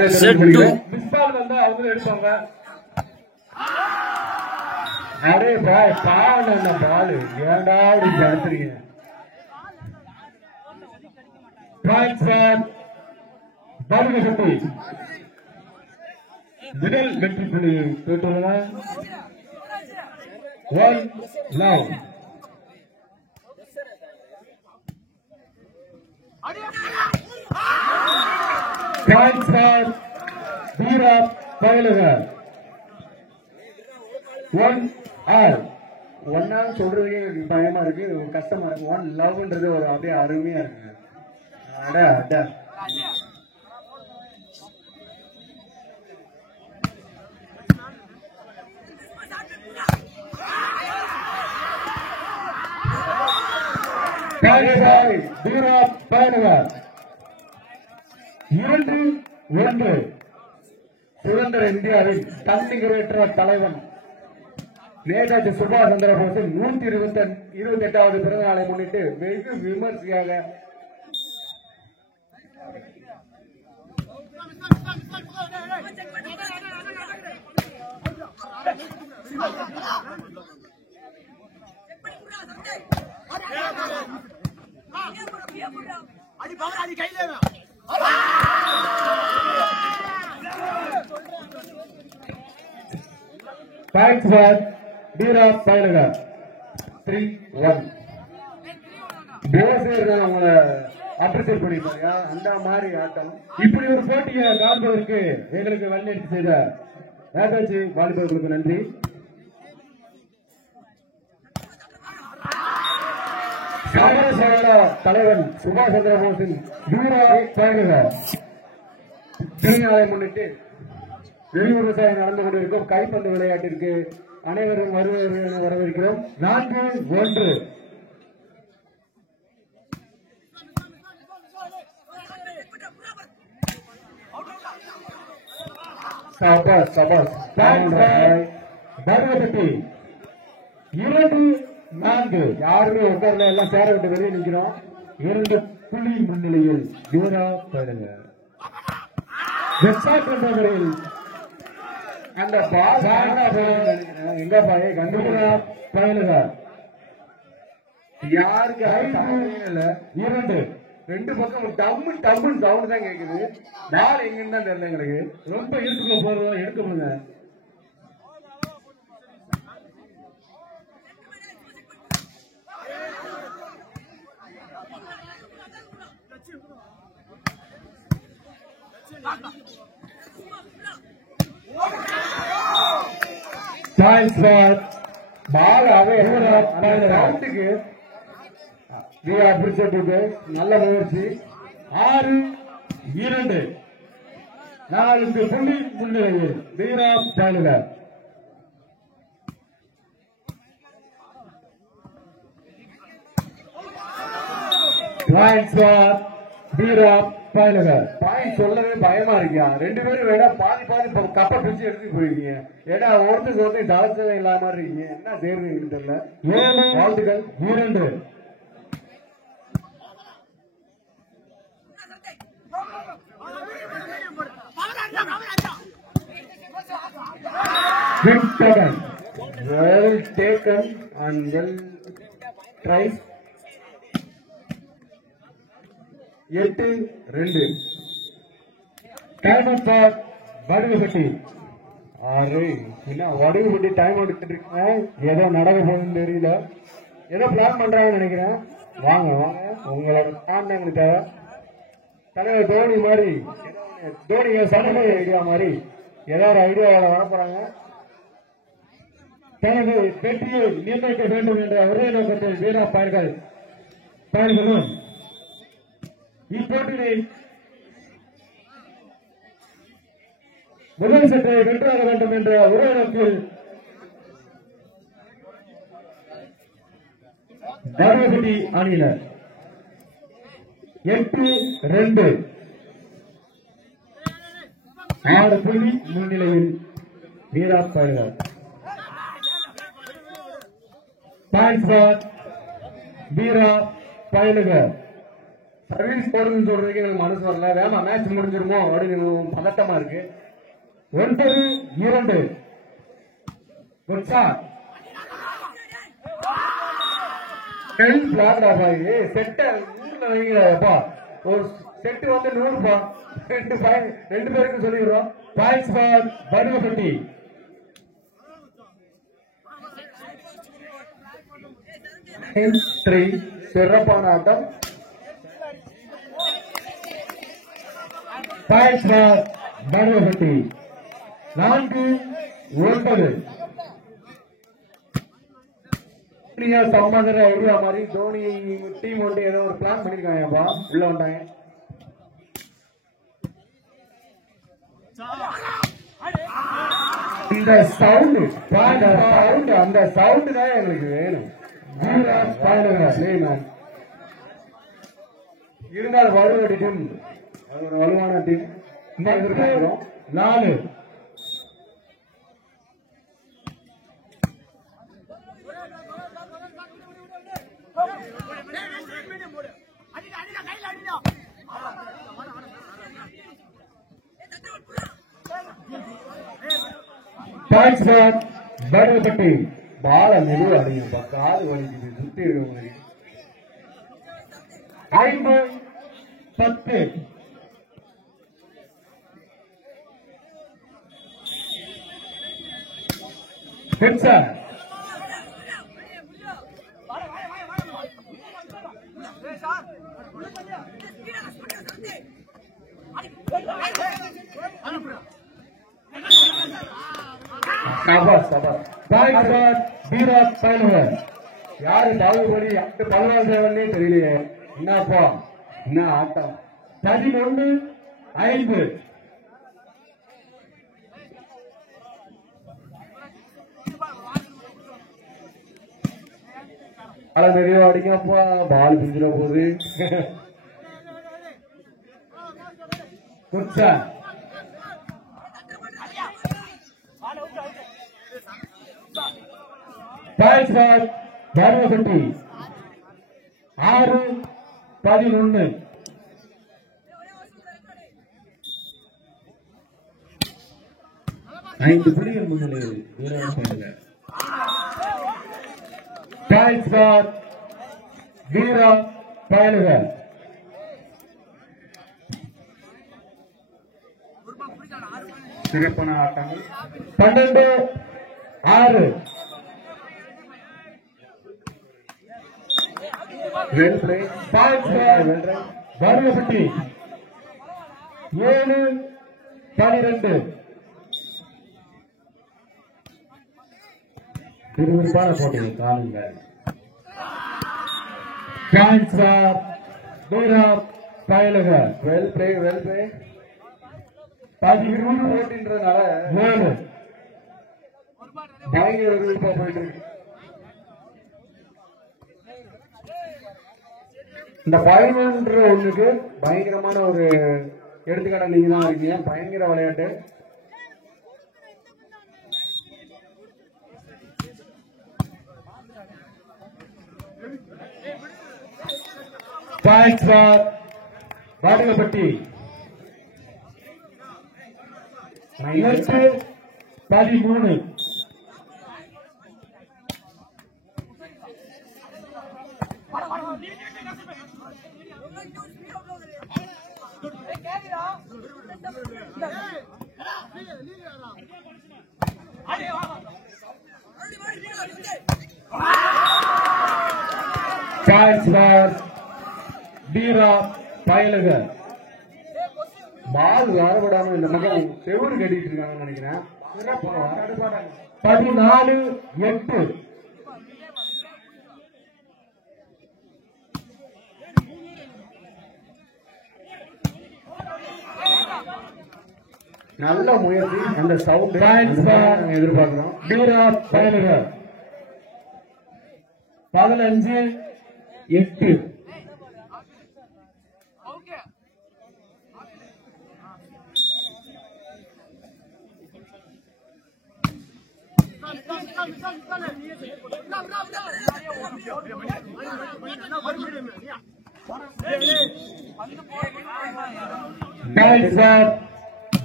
Miss பால் வந்தா அவங்களும் எடுப்பாங்க. அரே பாய் பால் என்ன பால் ஏண்டா இப்படி எடுத்துறீங்க? முதல் வெற்றி புள்ளி பெற்றுள்ளன. 1 love. Points for Veera Pailaga. 1 all. ஒன்னா சொல்றதுக்கே பயமா இருக்கு, கஷ்டமா இருக்கு. 1 love ஒரு அப்படியே அருமையா இருக்கு. அட அட Veera Pailaga 2-1. சுதந்திர இந்தியாவின் தன்னிகரற்ற தலைவன் நேதாஜி சுபாஷ் சந்திர போஸின் 128வது பிறந்த நாளை முன்னிட்டு வெகு விமர்சையாக Thanks for Veera Pailaga 3-1. போசர் அவங்கள அப்ரிசியேட் பண்ணிருப்பாங்க. அந்த மாதிரி ஆட்டம் இப்படி ஒரு போட்டியை காண்பதற்கு எங்களுக்கு வழிநடத்தி செய்த நேதாஜி வாலிபர்களுக்கு நன்றி. தலைவன் சுபாஷ் சந்திர போஸின் Veera Pailaga திருநாளை முன்னிட்டு வெளியூர் விவசாயம் நடந்து கொண்டிருக்கும் கைப்பந்து விளையாட்டிற்கு அனைவரும் வருவார்கள் என வரவேற்கிறோம். 4-1. சபாஸ் சபாஸ். தர்மபட்டி 2-4. யாருமே உட்கார்ல, எல்லாம் சேர விட்டு வெளியே நிற்கிறோம். 2 புள்ளி முன்னிலையில் Veera Pailaga. முறையில் அந்த எங்க பாய கண்டுபிடிக்க Pailaga யாருக்கு இல்ல. 2 பக்கம் டம்மு டம்முன்னு சவுண்ட் தான் கேக்குது. பால் எங்கன்னு தான் தெரியல எங்களுக்கு. ரொம்ப இருக்குள்ள போறோம், எடுக்க முடியல. நல்ல முயற்சி. 6-2. 4 புள்ளி முன்னிலையில் Veera Pailaga. Veera Pailaga. Point சொல்லவே பயமா இருக்கியா? 2 பேரும் வேணா பாதி பாதி கப்ப பிரிச்சு எடுத்து போயிருக்கீங்க. ஏன்னா ஒருத்தருக்கு ஒருத்தர் தளர்ச்சதை இல்லாம மாதிரி இருக்கீங்க. என்ன தேர்வு தெரியல. 7 வாழ்த்துக்கள். 2 well taken and well tried. 8-2. Time out for Vadugupatti. Vadugupatti time out எடுத்துட்டு இருக்கீங்க. ஏதோ நடக்க போகுதுன்னு தெரியல. ஏதோ பிளான் பண்றாங்கன்னு நினைக்கிறேன். வாங்க வாங்க, உங்களோட பிளான் எங்களுக்கு தேவை. தலைவர் தோனி மாதிரி, தோனி சனமே ஐடியா மாதிரி ஏதோ ஒரு ஐடியாவோட வரப்போறாங்க. தனது வெற்றியை நிர்ணயிக்க வேண்டும் என்ற ஒரே நோக்கத்தில் Veera Pailaga பயணிகளும் இப்போட்டியை முதல் செட்டை வென்றாக வேண்டும் என்ற ஒரே நோக்கில் தர்மபுரி அணியினர் 8-2. 6 புள்ளி முன்னிலையில் Veera Pailaga. Points for Veera Pailaga service போடுன்னு சொல்றதுக்கு எனக்கு மனசு வரல. வேமா மேட்ச் முடிஞ்சிருமோ அப்படின்னு பதட்டமா இருக்கு. 9-2 குட் ஷாட். செட்ட 100 வைங்கப்பா. ஒரு செட்டு வந்து 100 ரெண்டு பேருக்கு சொல்லிடுறோம். Points for Paruvapatti. சிறப்பான ஆட்டம். Points for Paruvapatti. 4-9. Sambandar idea மாதிரி தோனி டீம் வந்து ஏதோ ஒரு பிளான் பண்ணிருக்காங்கப்பா. உள்ள வந்தாங்க. இந்த சவுண்ட் அந்த சவுண்ட் தான் எங்களுக்கு வேணும். இருந்தால் வலுவடி டீம், அது ஒரு வலுவான டீம். 4 points for Paruvapatti. பால மெதுவா அடிங்க, காது வலிக்குது, சுத்தி இருக்கு. 5-10. ஹெட்சன் யாரு பாகுபலி அந்த பகவான் தேவனே தெரியலையே. என்னப்பா என்ன ஆட்டம். 11-5. மெதுவா அடிக்கப்பா, பால் பிஞ்சிட போகுது. குச்சா பாயிண்ட்ஸ் ஃபார் பருவப்பட்டி. 6-11. ஐந்து புள்ளிகள் முன்னிலையில் வீரர். பாயிண்ட்ஸ் ஃபார் வீரா பயலுகள். சிறப்பான ஆட்டங்கள். 12-6. பருவப்பட்டி. 7-12. விறுவிறுப்பான போட்டியை காணுங்கள். பாயிண்ட்ஸ் ஃபார் வீரா பயலுகள். வெல் பிளே 13 போட்டின்றதுனால 7 பயங்கர விறுவிறுப்பா போயிட்டு இருக்கு. இந்த 11-1 பயங்கரமான ஒரு எடுத்துக்காட்ட நீங்க தான் இருக்கீங்க. பயங்கர விளையாட்டு. Points for Padugapatti. 8-13. Points for Veera பயலுகள். பால் வரப்படாம இந்த பக்கம் செவுறு கட்டிட்டு இருக்காங்கன்னு நினைக்கிறேன். 14-8. நல்ல முயற்சி. அந்த சவுண்ட் எதிர்பார்க்கிறோம். வீரா பயலுகள். 15-8.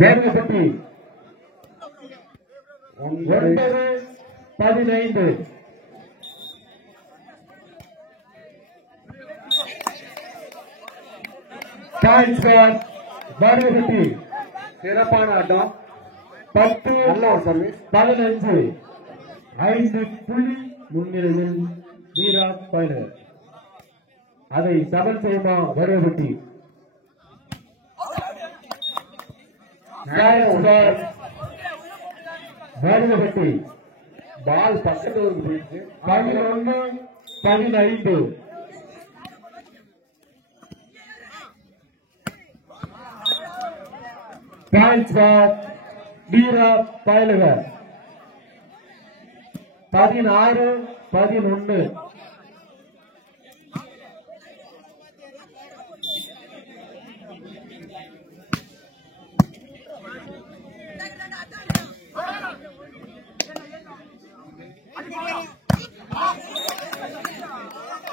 வேலுப்பட்டி 9-15. வேலுப்பட்டி சிறப்பான ஆட்டம். 10 நல்ல ஒரு சர்வீஸ். 15 5 புள்ளி முன்னிலையில் வீரா பைலர். அதை சமன் செய்யுமா வேலுப்பட்டி? வேலுப்பட்டி பால் பக்கத்து போயிடுச்சு. 11-15. வீரா பைலர் 16-11. வேலுப்பட்டி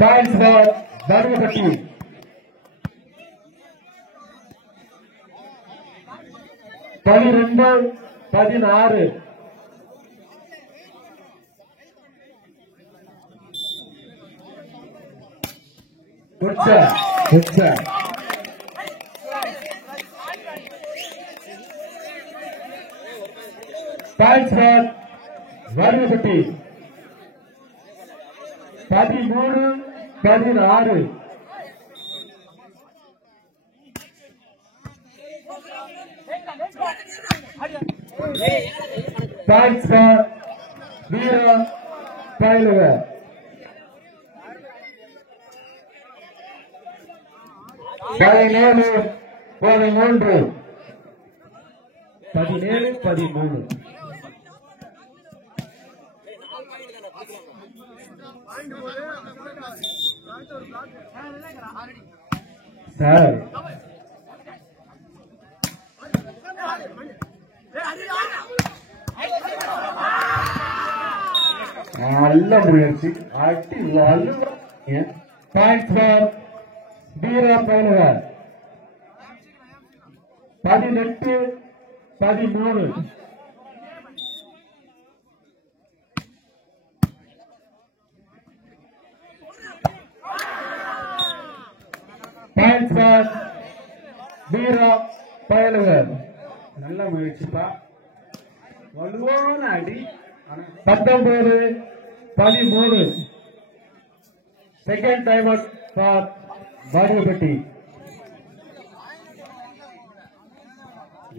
12-16. வேலுப்பட்டி 13-16. வீரா பைலர் 17-13. 17-13. சார் நல்ல முயற்சி. அடி வீரா பைலர் 18-13. வீரா பைலர் நல்ல முயற்சிப்பா. வலுவான அடி. 19-13. Second time out for Velupatti.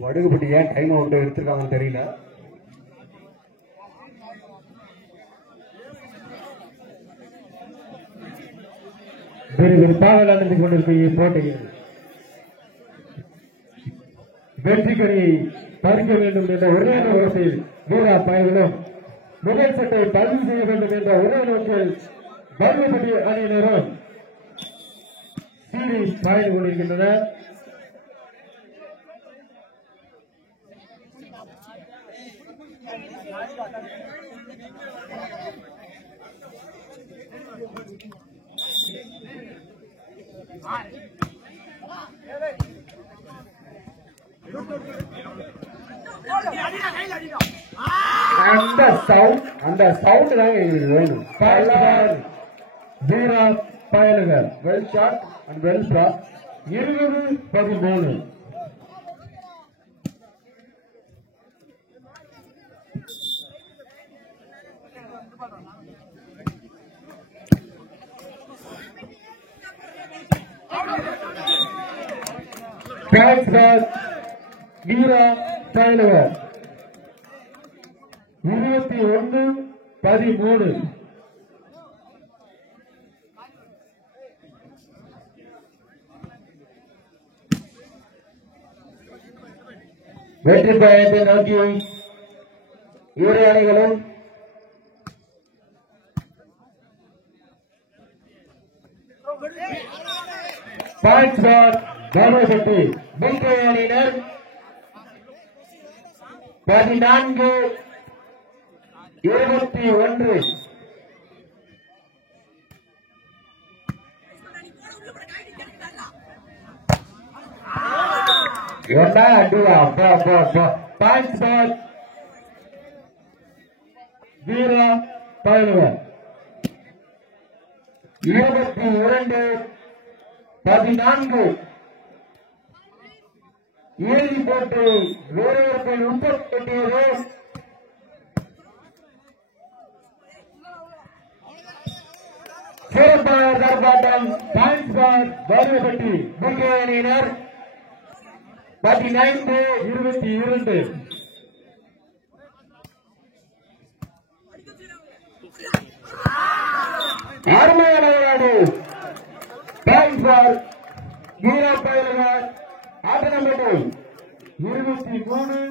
Vadugupatti ஏன் டைம் அவுட் எடுத்திருக்காங்கன்னு தெரியல. விறுவிறுப்பாக நடந்து கொண்டிருக்கிற போட்டியில் வெற்றிக்கரையை பறிக்க வேண்டும் என்ற ஒரே நோக்கத்தில் வீரா பைலரும் முதல் சட்டை பதிவு செய்ய வேண்டும் என்ற ஒரே நோக்கில் வேலுப்பட்டி அணியினரும் சீரிஸ் பாய்ந்து கொண்டிருக்கின்றனர். அந்த சவுண்ட் தான் வேணும். வீரா பைலர் well shot and well shot. 20-13. Veera பைலர் 21-13. வெற்றி பயணத்தை நோக்கி இரு அணிகளும் வேலுப்பட்டி பிகே அணியினர் 14-21. என்ன அடியா அப்பா அப்பா அப்பா பாயிண்ட் பால் வீரா பயிலுவர் 22-14 இறுதி போட்டு வேறொருத்தர் 38 சிறப்பான தர்பாட்டம் பாயிண்ட் பார் வருவப்பட்டி முக்கிய அணியினர் 14-22 அருமையான விளையாடு பாயிண்ட் பார் வீரா பயிலுவர் ஆட்ட நம்பர் 23-15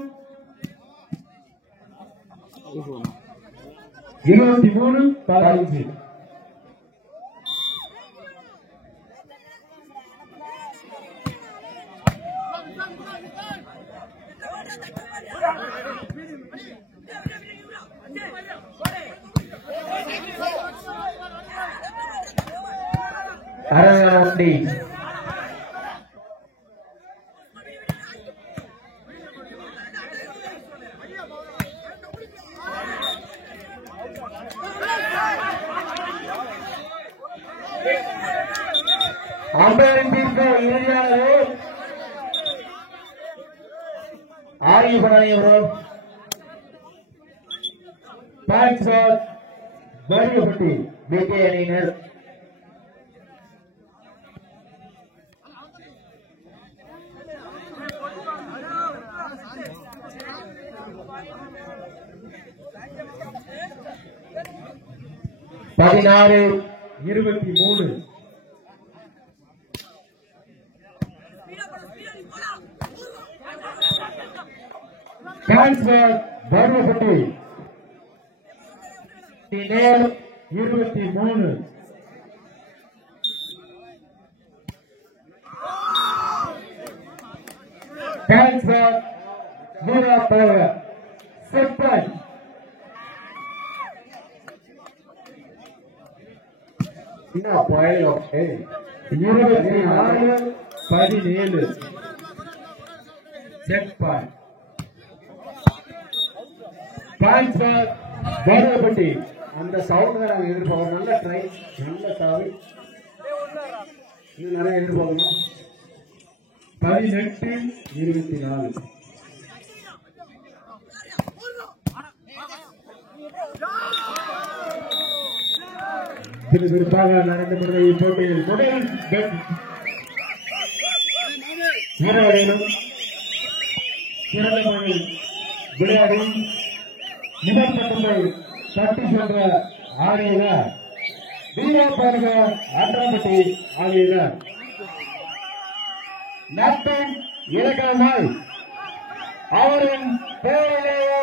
அரவணை அம்பேரின் தீர்ப்பு இறுதியானது ஆரியபுரம் பாயிண்ட் பார் வருவப்பட்டி பிகே அணியினர் 16-23 டிரான்ஸ்பர் வருவப்பட்டி 23 டிரான்ஸ்பர் வீரா பயிலுவர் செப்பன் என்ன பயிலும் 26-17 செட் பாயிண்ட் பாயிண்ட் பார் வருவப்பட்டி அந்த சவுண்ட் நாங்கள் எதிர்பார்க்கணும். நல்ல ட்ரை நல்ல தாவி இது நிறைய எதிர்பார்க்கணும். 18-24 விறுவிறுப்பாக நடந்து முடிந்த இப்போட்டியில் முதல் வீரர்களும் சிறந்த முறையில் விளையாடி முதல் பட்டத்தை தட்டி சென்ற ஆடியனர் வீரா பயிலுவர் ஆட்டாம்பட்டி ஆகியனர் நாட்டின் இலக்கணமாய் அவரின் பேரிலேயே